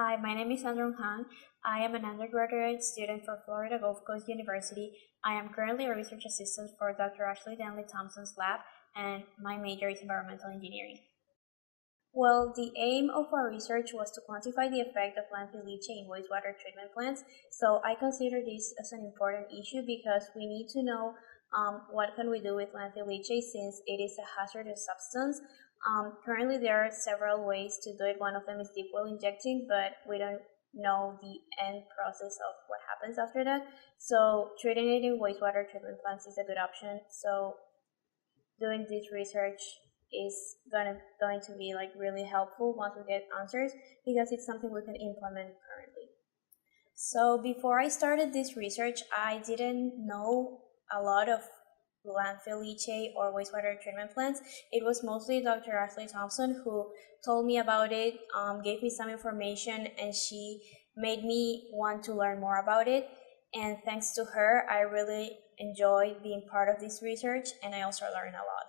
Hi, my name is Sandra Un Jan. I am an undergraduate student for Florida Gulf Coast University. I am currently a research assistant for Dr. Danley-Thomson's lab, and my major is environmental engineering. Well, the aim of our research was to quantify the effect of landfill leachate in wastewater treatment plants. So I consider this as an important issue because we need to know what can we do with landfill leachate since it is a hazardous substance. Currently, there are several ways to do it. One of them is deep well injecting, but we don't know the end process of what happens after that. So treating it in wastewater treatment plants is a good option. So doing this research is going to be like really helpful once we get answers because it's something we can implement currently. So before I started this research, I didn't know a lot of landfill leachate or wastewater treatment plants. It was mostly Dr. Danley-Thomson who told me about it, gave me some information, and she made me want to learn more about it. And thanks to her, I really enjoyed being part of this research, and I also learned a lot.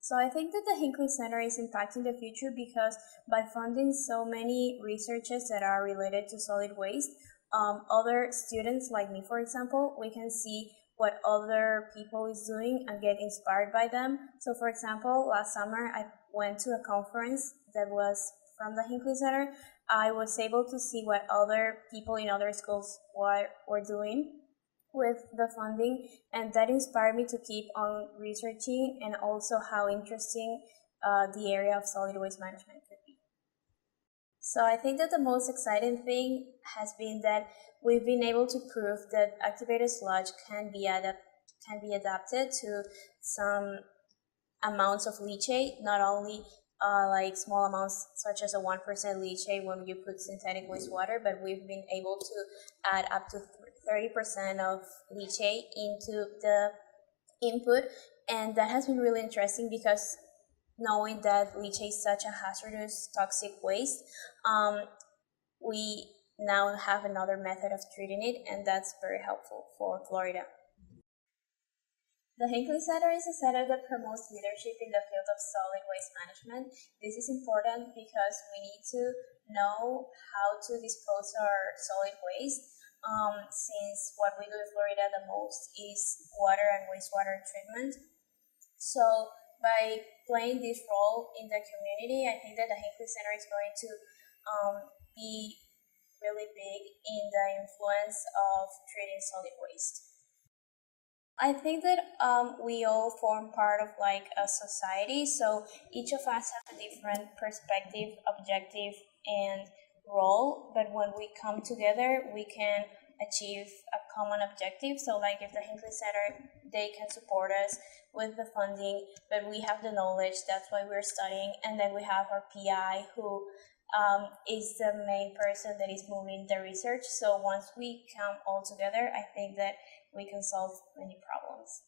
So I think that the Hinkley Center is impacting the future because by funding so many researches that are related to solid waste, other students like me, for example, we can see what other people is doing and get inspired by them. So for example, last summer I went to a conference that was from the Hinkley Center. I was able to see what other people in other schools were doing with the funding, and that inspired me to keep on researching and also how interesting the area of solid waste management could be. So I think that the most exciting thing has been that we've been able to prove that activated sludge can be adapted to some amounts of leachate, not only like small amounts such as a 1% leachate when you put synthetic wastewater, but we've been able to add up to 30% of leachate into the input, and that has been really interesting because knowing that leachate is such a hazardous toxic waste, we now have another method of treating it, and that's very helpful for Florida. The Hinkley Center is a center that promotes leadership in the field of solid waste management. This is important because we need to know how to dispose our solid waste, since what we do in Florida the most is water and wastewater treatment. So by playing this role in the community, I think that the Hinkley Center is going to be really big in the influence of treating solid waste. I think that we all form part of like a society, so each of us has a different perspective, objective, and role, but when we come together, we can achieve a common objective. So like if the Hinkley Center, they can support us with the funding, but we have the knowledge, that's why we're studying, and then we have our PI who is the main person that is moving the research. So once we come all together, I think that we can solve many problems.